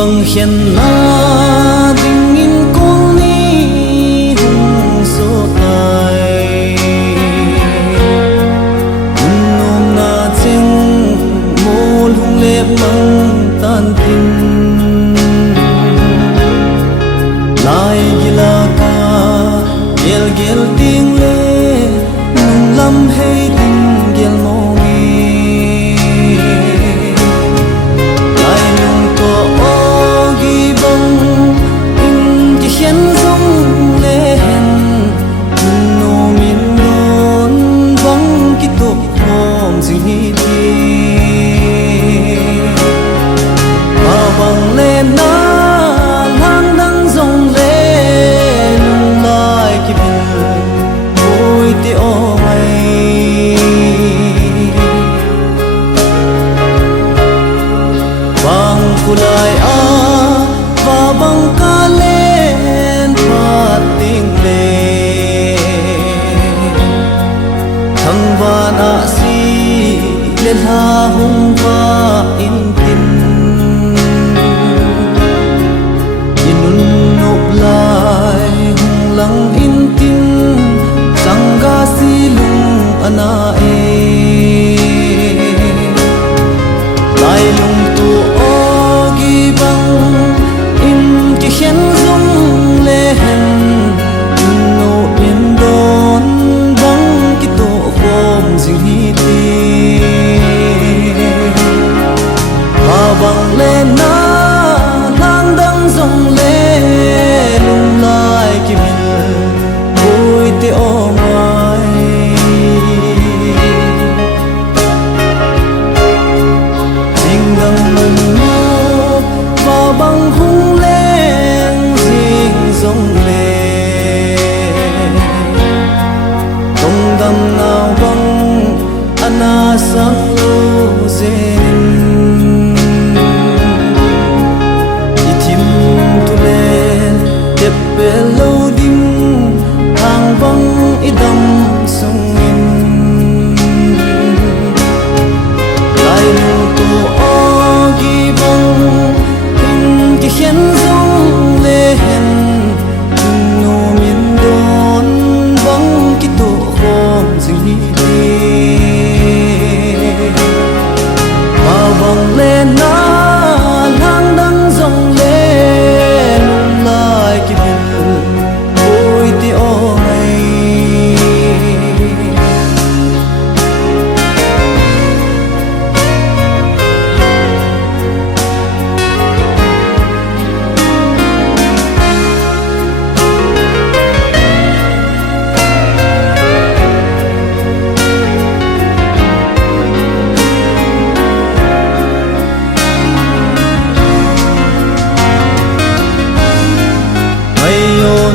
bang hiền na tình in con ni hùng số tai nôm na cheng mol hung lep mang tan tin lai gila ka gel gel ting le nung lam hay ting gel mo kulai a và băng ca lên phát tiếng lên thăng van a si lên ha hung va in tin inun nộp lại hung lăng in tin sang ga si lung ana e lai lung tu hiền dung lệ hẹn nô yên đón bóng cái tổ khom dình hi tê và bằng lên na lang đăng dòng lệ lung lại cái mình vui tê ô mai dình đăng mừng nô và bằng hung lệ dòng lệ tông đâm nào băng ana sang lô zen itim tu lên đẹp bề lâu đinh hàng băng idam sông in lại nụ tu o ghi băng hình cái khen dòng lệ hẹn vòng lên na lang đăng dòng lên lại cái biển vui tí ô ngày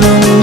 nung